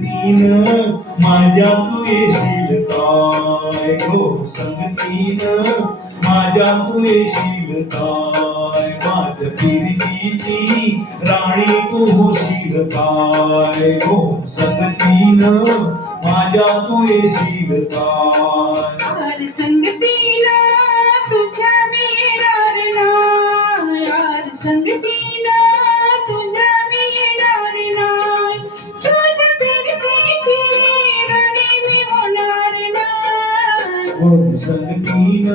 संगतीन माझ्या तू येशील काय हो संगतीन माझ्या तू येशील काय माझ्या प्रीतीची राणी तू होशील काय हो संगतीन माझ्या तू येशील काय संगतीला तुझ्या मी येणार नाही यार संगतीला तुझ्या मी येणार नाही तुझ्या प्रीतीची राणी मी होणार नाही हो संगतीन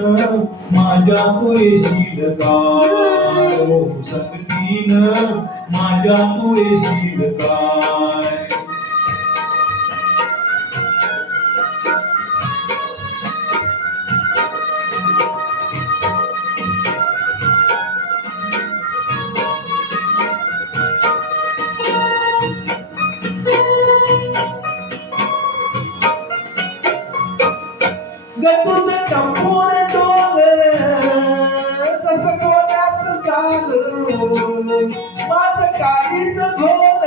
माझ्या तू येशील काय हो संगतीन माझ्या तू येशील काय तुझं टपोर डोल जसं कोल्याचं जाल माझं काळीच घोल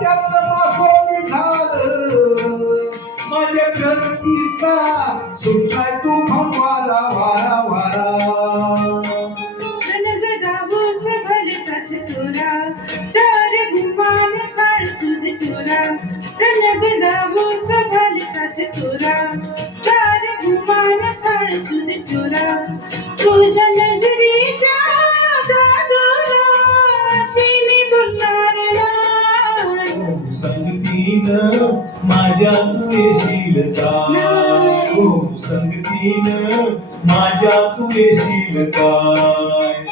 त्याचं मागोली झालं माझ्या गर्दीचा सुटलाय तू वारा वारा वारा रणगदाबूस भलताच तुरा चार गुमान साळसूद चुरा रणगदाबूस भलताच तुरा चार गुमान साळसूद चुरा तुझ्या नजरीच्या जादूला अशी मी बोलणार नाही संगतीन माझ्या तू येशील काय हो संगतीन माझ्या तू येशील काय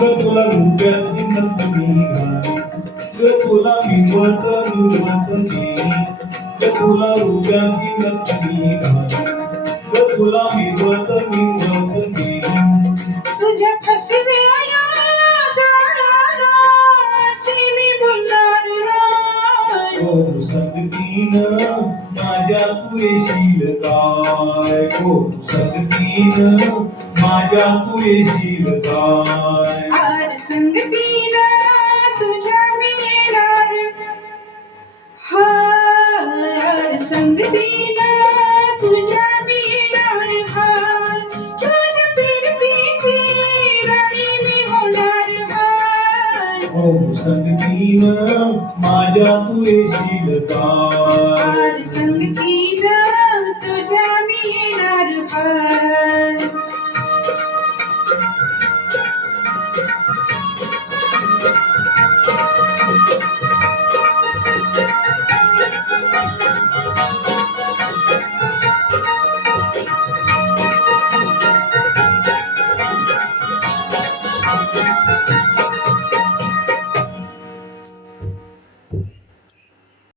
तुला रुपयाची नकली घाली तुला मिळवत घेईन तुला रुपयाची नकली घाली तुला मिळवत घेईन तुझ्या फसव्या जाळाला अशी मी बोलणार नाही हो संगतीन माझ्या तू येशील काय हो संगतीन माझ्या तू येशील काय आर संगतीला तुझ्या मी येणार हार संगतीला तुझ्या मी येणार हार तुझ्या प्रीतीची राणी मी होणार हार हो संगतीन माझ्या तू येशील काय आर संगतीला तुझ्या मी येणार हार